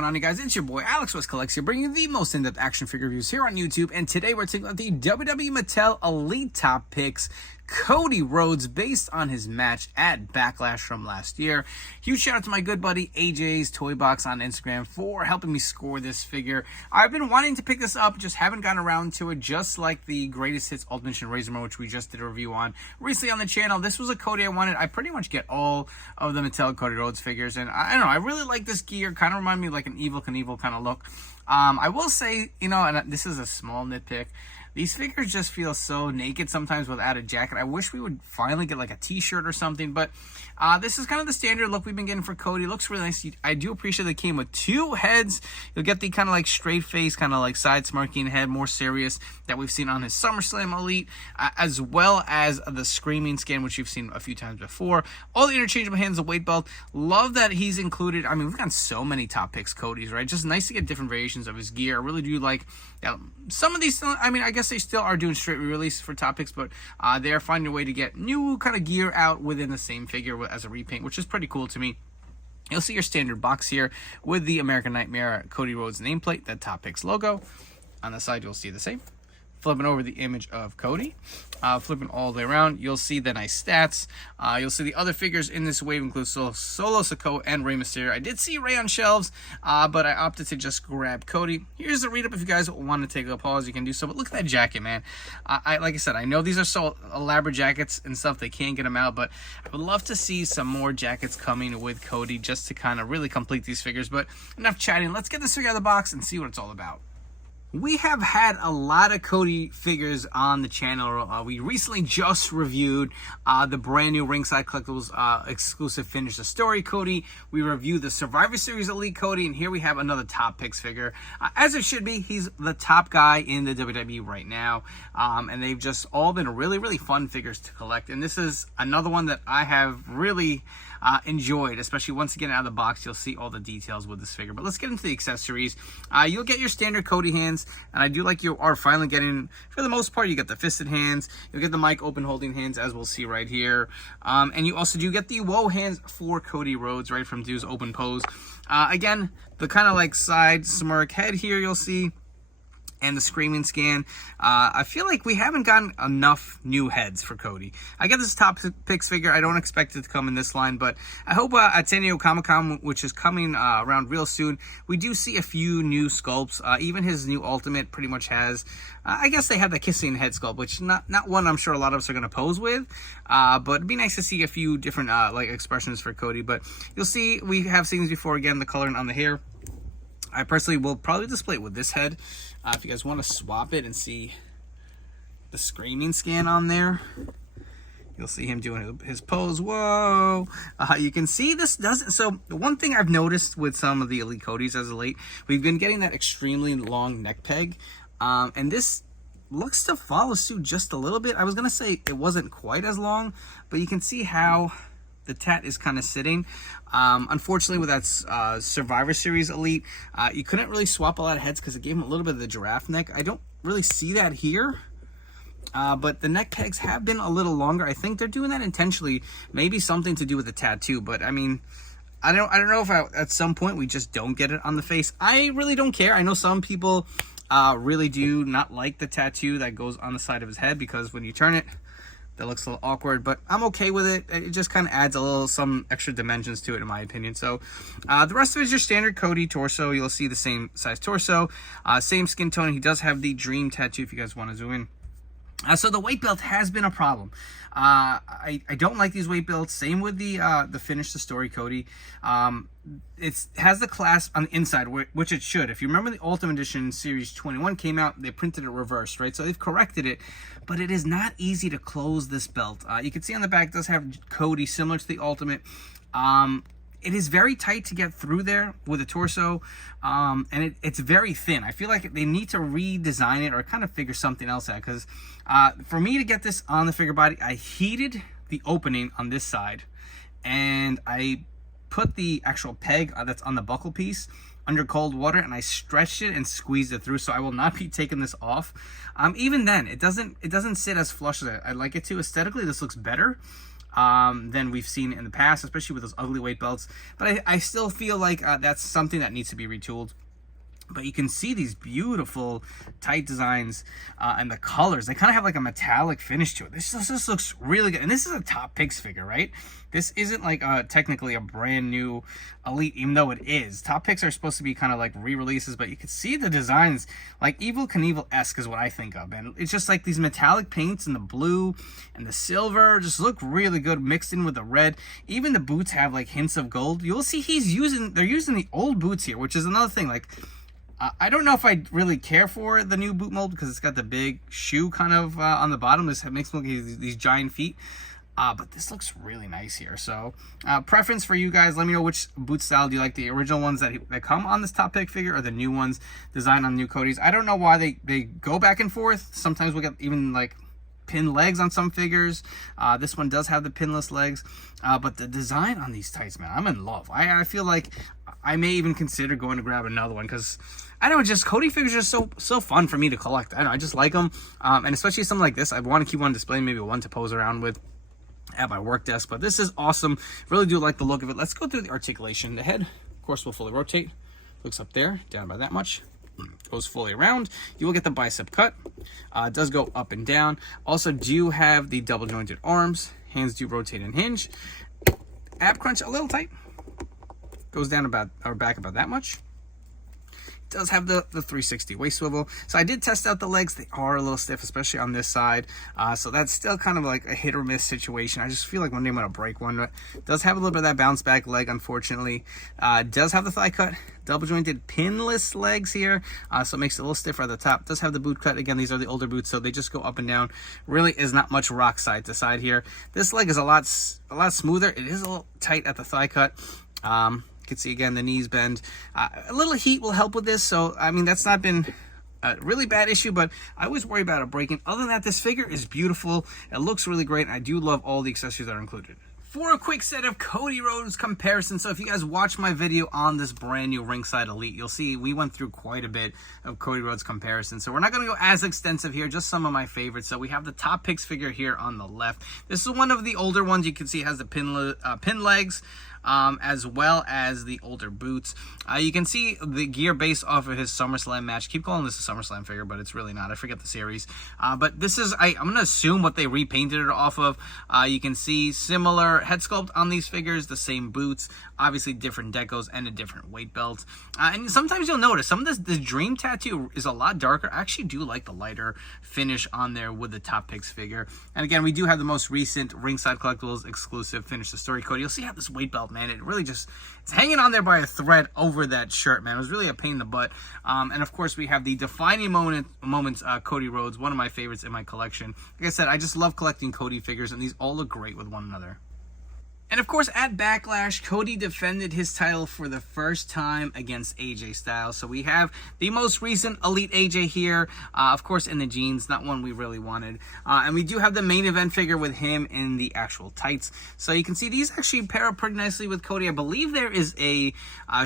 going on, you guys? It's your boy Alex West Collects here, bringing you the most in-depth action figure reviews here on YouTube. And today we're taking out the WWE Mattel Elite Top Picks Cody Rhodes based on his match at Backlash from last year. Huge shout out to my good buddy AJ's Toy Box on Instagram for helping me score this figure. I've been wanting to pick this up, just haven't gotten around to it, just like the Greatest Hits Ultimate Razorman, which we just did a review on recently on the channel. This was a Cody I wanted. I pretty much get all of the Mattel Cody Rhodes figures, and I don't know, I really like this gear. Kind of remind me of like an Evil Knievel kind of look. I will say, you know, and this is a small nitpick, these figures just feel so naked sometimes without a jacket. I wish we would finally get like a t-shirt or something, but this is kind of the standard look we've been getting for Cody. It looks really nice. I do appreciate they came with two heads. You'll get the kind of like straight face, kind of like side smirking head, more serious, that we've seen on his SummerSlam Elite, as well as the screaming skin, which you've seen a few times before. All the interchangeable hands, the weight belt. Love that he's included. I mean, we've got so many top picks Cody's, right? Just nice to get different variations of his gear. I really do like some of these. I mean, I guess they still are doing straight re-release for top picks, but they're finding a way to get new kind of gear out within the same figure as a repaint, which is pretty cool to me. You'll see your standard box here with the American Nightmare Cody Rhodes nameplate, that Top Picks logo. On the side, you'll see the same. Flipping over the image of Cody, flipping all the way around, you'll see the nice stats. You'll see the other figures in this wave include Solo Sikoa and Rey Mysterio. I did see Rey on shelves, but I opted to just grab Cody. Here's the read-up if you guys want to take a pause, you can do so. But look at that jacket, man. Like I said, I know these are so elaborate jackets and stuff, they can't get them out, but I would love to see some more jackets coming with Cody just to kind of really complete these figures. But enough chatting, let's get this figure out of the box and see what it's all about. We have had a lot of Cody figures on the channel. We recently just reviewed the brand new Ringside Collectibles exclusive Finish the Story Cody. We reviewed the Survivor Series Elite Cody, and here we have another Top Picks figure. As it should be, he's the top guy in the WWE right now, and they've just all been really, really fun figures to collect. And this is another one that I have really enjoyed, especially once you get out of the box. You'll see all the details with this figure. But let's get into the accessories. You'll get your standard Cody hands, and I do like you are finally getting, for the most part, you get the fisted hands. You'll get the mic open holding hands, as we'll see right here. And you also do get the whoa hands for Cody Rhodes, right from Dude's open pose. Again, the kind of like side smirk head here you'll see, and the screaming scan. I feel like we haven't gotten enough new heads for Cody. I get this Top Picks figure. I don't expect it to come in this line, but I hope at San Diego Comic-Con, which is coming around real soon, we do see a few new sculpts. Even his new Ultimate pretty much has, I guess they have the kissing head sculpt, which not one I'm sure a lot of us are going to pose with, but it'd be nice to see a few different like expressions for Cody. But you'll see we have seen these before. Again, the coloring on the hair. I personally will probably display it with this head. If you guys want to swap it and see the screaming scan on there, you'll see him doing his pose. Whoa! You can see this doesn't. So the one thing I've noticed with some of the Elite Codys as of late, we've been getting that extremely long neck peg, and this looks to follow suit just a little bit. I was gonna say it wasn't quite as long, but you can see how the tat is kind of sitting. Unfortunately, with that Survivor Series Elite, you couldn't really swap a lot of heads because it gave him a little bit of the giraffe neck. I don't really see that here, but the neck pegs have been a little longer. I think they're doing that intentionally. Maybe something to do with the tattoo, but I mean, I don't know if at some point we just don't get it on the face. I really don't care. I know some people really do not like the tattoo that goes on the side of his head, because when you turn it, that looks a little awkward, but I'm okay with it. It just kind of adds some extra dimensions to it, in my opinion. So the rest of it is your standard Cody torso. You'll see the same size torso, same skin tone. He does have the Dream tattoo if you guys want to zoom in. So the weight belt has been a problem. I don't like these weight belts. Same with the Finish the Story Cody. It has the clasp on the inside, which it should. If you remember, the Ultimate Edition Series 21 came out, they printed it reversed, right? So they've corrected it, but it is not easy to close this belt. You can see on the back, it does have Cody, similar to the Ultimate. It is very tight to get through there with the torso, and it's very thin. I feel like they need to redesign it or kind of figure something else out, because for me to get this on the figure body, I heated the opening on this side, and I put the actual peg that's on the buckle piece under cold water, and I stretched it and squeezed it through, so I will not be taking this off. Even then, it doesn't sit as flush as I'd like it to. Aesthetically, this looks better. than we've seen in the past, especially with those ugly weight belts. But I still feel like that's something that needs to be retooled. But you can see these beautiful tight designs and the colors. They kind of have like a metallic finish to it. This looks really good. And this is a top picks figure, right? This isn't like technically a brand new Elite, even though it is. Top picks are supposed to be kind of like re-releases, but you can see the designs like Evel Knievel-esque is what I think of. And it's just like these metallic paints and the blue and the silver just look really good mixed in with the red. Even the boots have like hints of gold. You'll see they're using the old boots here, which is another thing. Like, I don't know if I really care for the new boot mold because it's got the big shoe kind of on the bottom. This makes me look like these giant feet. But this looks really nice here. So preference for you guys, let me know which boot style do you like, the original ones that come on this top pick figure or the new ones designed on new Codys. I don't know why they go back and forth. Sometimes we get even like pin legs on some figures. This one does have the pinless legs, but the design on these tights, man, I'm in love. I feel like I may even consider going to grab another one because I don't know, just Cody figures are so fun for me to collect. I don't know, I just like them, and especially something like this. I want to keep one display, maybe one to pose around with at my work desk. But this is awesome. Really do like the look of it. Let's go through the articulation. The head, of course, will fully rotate. Looks up there, down by that much. Goes fully around. You will get the bicep cut. It does go up and down. Also do have the double jointed arms. Hands do rotate and hinge. Ab crunch a little tight. Goes down about or back about that much. Does have the 360 waist swivel. So I did test out the legs. They are a little stiff, especially on this side. So that's still kind of like a hit or miss situation. I just feel like one day I'm going to break one. But does have a little bit of that bounce back leg, unfortunately. Does have the thigh cut. Double jointed pinless legs here. So it makes it a little stiffer at the top. Does have the boot cut. Again, these are the older boots, so they just go up and down. Really is not much rock side to side here. This leg is a lot smoother. It is a little tight at the thigh cut. You can see again the knees bend. A little heat will help with this, so I mean that's not been a really bad issue, but I always worry about it breaking. Other than that, this figure is beautiful. It looks really great, and I do love all the accessories that are included. For a quick set of Cody Rhodes comparison, so if you guys watch my video on this brand new Ringside Elite, you'll see we went through quite a bit of Cody Rhodes comparison. So we're not going to go as extensive here, just some of my favorites. So we have the top picks figure here on the left. This is one of the older ones. You can see it has the pin legs, as well as the older boots. You can see the gear based off of his SummerSlam match. Keep calling this a SummerSlam figure, but it's really not. I forget the series. But this is, I'm going to assume what they repainted it off of. You can see similar head sculpt on these figures, the same boots, obviously different decos and a different weight belt. And sometimes you'll notice some of this dream tattoo is a lot darker. I actually do like the lighter finish on there with the top picks figure. And again, we do have the most recent Ringside Collectibles exclusive Finish the Story Cody. You'll see how this weight belt, man, it really just, it's hanging on there by a thread over that shirt, man. It was really a pain in the butt. And of course we have the defining moments Cody Rhodes, one of my favorites in my collection. Like I said, I just love collecting Cody figures, and these all look great with one another. And of course, at Backlash, Cody defended his title for the first time against AJ Styles. So we have the most recent Elite AJ here, of course in the jeans, not one we really wanted. And we do have the main event figure with him in the actual tights. So you can see these actually pair up pretty nicely with Cody. I believe there is a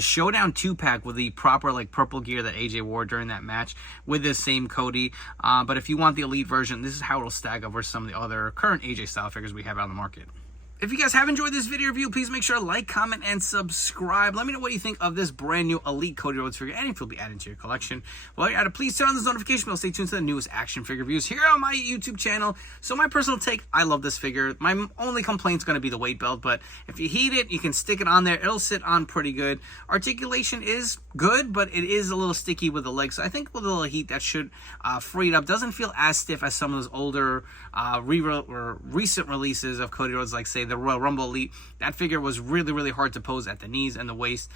Showdown 2-pack with the proper like purple gear that AJ wore during that match with this same Cody. But if you want the Elite version, this is how it'll stack up versus some of the other current AJ style figures we have out on the market. If you guys have enjoyed this video review, please make sure to like, comment, and subscribe. Let me know what you think of this brand new Elite Cody Rhodes figure, and if you'll be added to your collection. While you're at it, please turn on those notification bell. Stay tuned to the newest action figure reviews here on my YouTube channel. So my personal take, I love this figure. My only complaint is going to be the weight belt, but if you heat it, you can stick it on there. It'll sit on pretty good. Articulation is good, but it is a little sticky with the legs. So I think with a little heat, that should free it up. Doesn't feel as stiff as some of those older recent releases of Cody Rhodes, like say the Royal Rumble Elite. That figure was really hard to pose at the knees and the waist.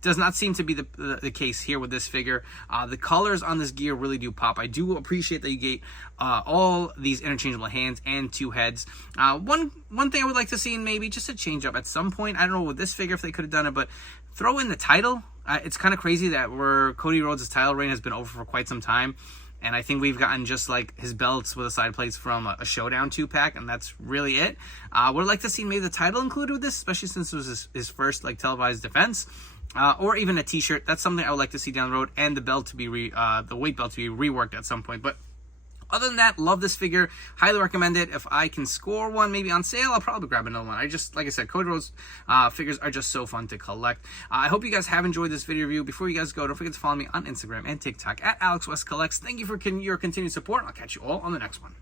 Does not seem to be the case here with this figure. The colors on this gear really do pop. I do appreciate that you get all these interchangeable hands and two heads. One thing I would like to see, maybe just a change up at some point. I don't know with this figure if they could have done it, but throw in the title. It's kind of crazy that Cody Rhodes' title reign has been over for quite some time. And I think we've gotten just like his belts with the side plates from a Showdown 2-pack, and that's really it. Would like to see maybe the title included with this, especially since it was his first like televised defense, or even a T-shirt. That's something I would like to see down the road, and the belt to be the weight belt to be reworked at some point. But Other than that, love this figure. Highly recommend it. If I can score one maybe on sale, I'll probably grab another one. Like I said, Cody Rhodes figures are just so fun to collect. I hope you guys have enjoyed this video review. Before you guys go, don't forget to follow me on Instagram and TikTok at AlexWestCollects. Thank you for your continued support. I'll catch you all on the next one.